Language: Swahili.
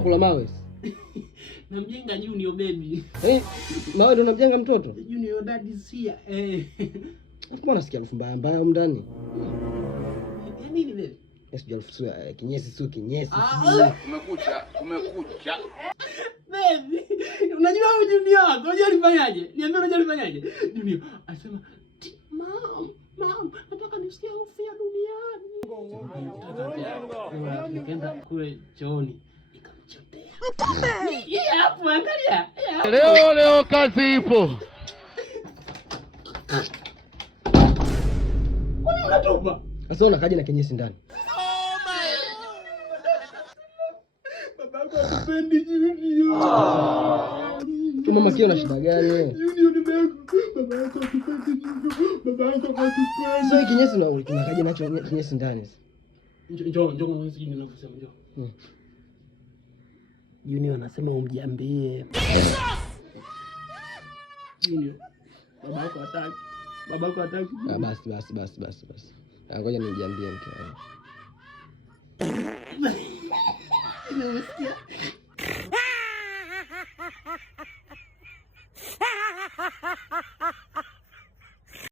kula mawe. Namjenga Junior baby. Mawe ndo unamjenga mtoto? Junior daddy sia. Mbona nasikia harufu mbaya huko ndani? Nini baby? Yesu harufu kinyesi sio kinyesi. Kumekucha. Baby, unajua huyu Junior, unajua alifanyaje? Niambia unajua alifanyaje? Junior alisema, "Mom, nataka nisikie harufu ya duniani." Nikaenda kule chooni, nikamchotea. Hapo angalia. Leo kazi ipo. Kwani unatupa? Sasa unakaje na kinyesi ndani? Babako hakupendi Junior. Mama kio na shida gani wewe? Junior nimeko. Babako hakupendi Junior. Babako hakupendi. Sasa kinyesi na unakaje nacho kinyesi ndani? Njoo mwanzo Junior anavyosema njoo. Junior anasema umjambie. Junior. Babako hataki. Basi. Ngoja nimjambie mke wangu. Nimesikia.